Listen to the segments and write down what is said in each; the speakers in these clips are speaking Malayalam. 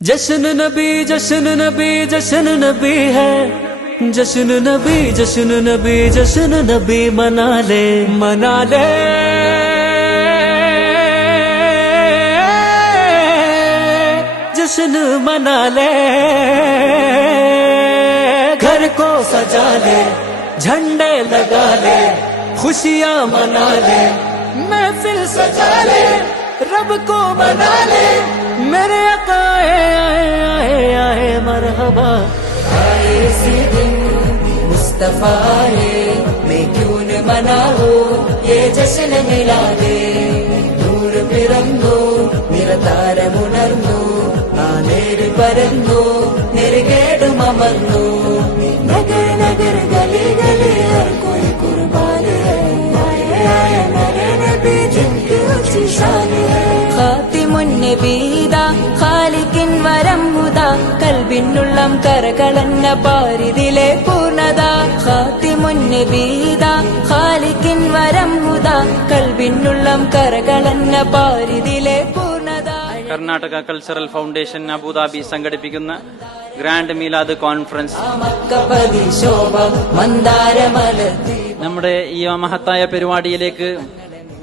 जश्न नबी जश्न नबी जश्न नबी है, जश्न नबी जश्न नबी जश्न नबी मना ले मना ले। जश्न मना ले, घर को सजा ले, झंडे लगा ले, खुशियाँ मना ले, महफिल सजा ले, रब को मना ले। मेरे आका आए आए आए मरहबा आए इसी दिन मुस्तफा आए, मैं क्यों न मनाऊं ये जश्न मिला दे। നൂർ പിറന്നു നിറതാരമുണർന്നു, ആ നേര് പരന്നു നെറുകേടും അമർന്നു। നഗർ നഗർ ഗലി ഗലി ഹർ കോയി കുർബാൻ ഹൈ, ആए आए मेरे नबी जिनकी ऊंची शान है। ഖാതിമുൻ നബീദാ ഖാലിഖിൻ വരം ഹുദാ, കൽബിനുള്ളം കരകളന്ന പാരിതിലെ പൂർണ്ണത। ഖാതിമുൻ നബീദാ ഖാലിഖിൻ വരം ഹുദാ, കൽബിനുള്ളം കരകളന്ന പാരിതിലെ പൂർണ്ണത। കർണാടക കൾച്ചറൽ ഫൗണ്ടേഷൻ അബുദാബി സംഘടിപ്പിക്കുന്ന ഗ്രാൻഡ് മീലാദ് കോൺഫറൻസ് നമ്മുടെ ഈ മഹത്തായ പരിപാടിയിലേക്ക്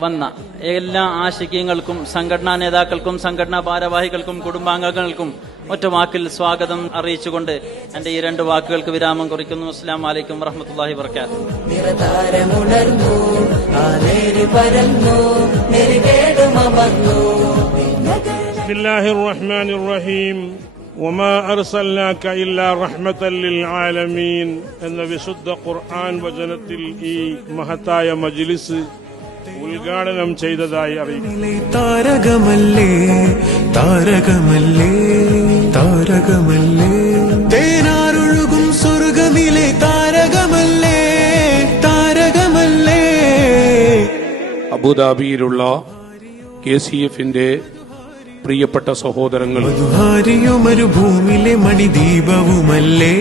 വന്ന എല്ലാ ആശിക്യങ്ങൾക്കും സംഘടനാ നേതാക്കൾക്കും സംഘടനാ ഭാരവാഹികൾക്കും കുടുംബാംഗങ്ങൾക്കും ഒറ്റ വാക്കിൽ സ്വാഗതം അറിയിച്ചുകൊണ്ട് എന്റെ ഈ രണ്ട് വാക്കുകൾക്ക് വിരാമം കുറിക്കുന്നു. അസ്സലാമു അലൈക്കും വറഹ്മത്തുള്ളാഹി വബറകാതുഹു. ബിസ്മില്ലാഹിർ റഹ്മാനിർ റഹീം. വമാ അർസൽനാക ഇല്ലാ റഹ്മത്തൻ ലിൽ ആലമീൻ എന്ന വിശുദ്ധ ഖുർആൻ വചനത്തിൽ ഈ മഹത്തായ മജ്ലിസ് ഉദ്ഘാടനം ചെയ്തതായി അറിയിക്കുന്നു. താരകമല്ലേ താരകമല്ലേ താരകമല്ലേ, തേനാരൊഴുകും സ്വർഗമിലെ താരകമല്ലേ താരകമല്ലേ. അബുദാബിയിലുള്ള KCF-ന്റെ പ്രിയപ്പെട്ട സഹോദരങ്ങൾ, മധുഹാരിയുമരുഭൂമിലെ മണിദീപവുമല്ലേ,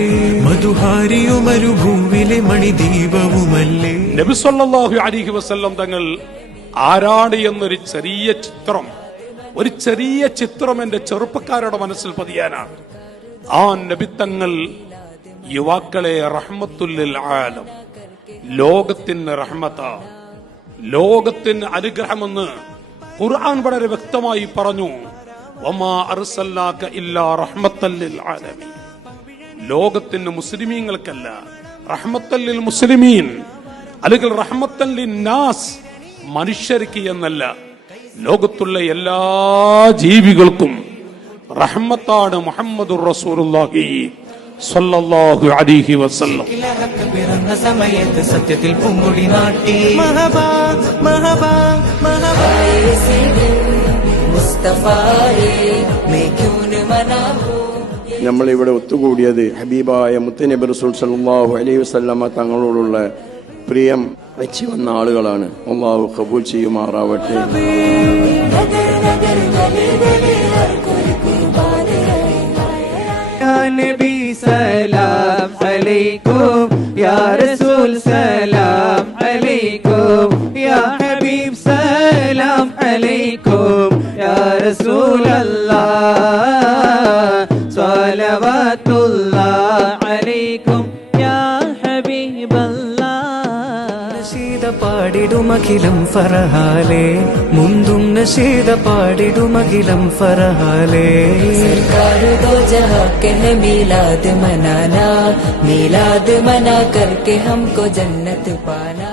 മധുഹാരിയുമരുഭൂമിലെ മണിദീപവുമല്ലേ. നബി സല്ലല്ലാഹു അലൈഹി വസല്ലം തങ്ങൾ ആരാണ് എന്നൊരു ചെറിയ ചിത്രം എന്റെ ചെറുപ്പക്കാരുടെ മനസ്സിൽ പതിയാനാണ്. ആ നബി തങ്ങൾ യുവാക്കളെ റഹ്മത്തുൽ ലിൽ ആലം, ലോകത്തിന് റഹ്മത്ത, ലോകത്തിന് അനുഗ്രഹമെന്ന് ഖുർആൻ വളരെ വ്യക്തമായി പറഞ്ഞു. വമാ അർസൽനാക ഇല്ലാ റഹ്മത്തൻ ലിൽ ആലമീൻ, ലോകത്തിന് മുസ്ലിമീങ്ങൾക്കല്ല, റഹ്മത്തൻ ലിൽ മുസ്ലിമീൻ അല്ലെങ്കിൽ റഹ്മത്തൻ ലിന്നാസ്, മനുഷ്യർക്ക് എന്നല്ല, ലോകത്തുള്ള എല്ലാ ജീവികൾക്കും റഹ്മത്താണ് മുഹമ്മദുർ റസൂലുള്ളാഹി സ്വല്ലല്ലാഹു അലൈഹി വസല്ലം. പിറന്ന സമയത്ത് സത്യത്തിൽ പൂങ്കൊടി നാട്ടി മഹബാ മഹബാ മഹബാ മുസ്തഫായേ मैं क्यों न मनाऊं। നമ്മളിവിടെ ഒത്തുകൂടിയത് ഹബീബായ മുത്തനബി റസൂൽ സല്ലല്ലാഹു അലൈഹി വസല്ലമ തങ്ങളോടുള്ള പ്രിയം വെച്ച് വന്ന ആളുകളാണ്. അല്ലാഹു ഖബൂൽ ചെയ്യുമാറാവട്ടെ. നബി സലാം അലൈക്കും യാ റസൂൽ സലാം അലൈക്കും യാ ഹബീബ് സലാം അലൈക്കും യാ റസൂലല്ലാഹ് സ്വലവാത്തുല്ലാഹ് അലൈക്കും യാ ഹബീബല്ലാഹ്. നശീദ പാടിടുമഖിലം ഫറഹാലേ, മുന്തും നശീദ പാടിടുമഖിലം ഫറഹാലേ. सरकार दो जहां के है मीलाद मनाना, मीलाद मना करके हमको जन्नत पाना।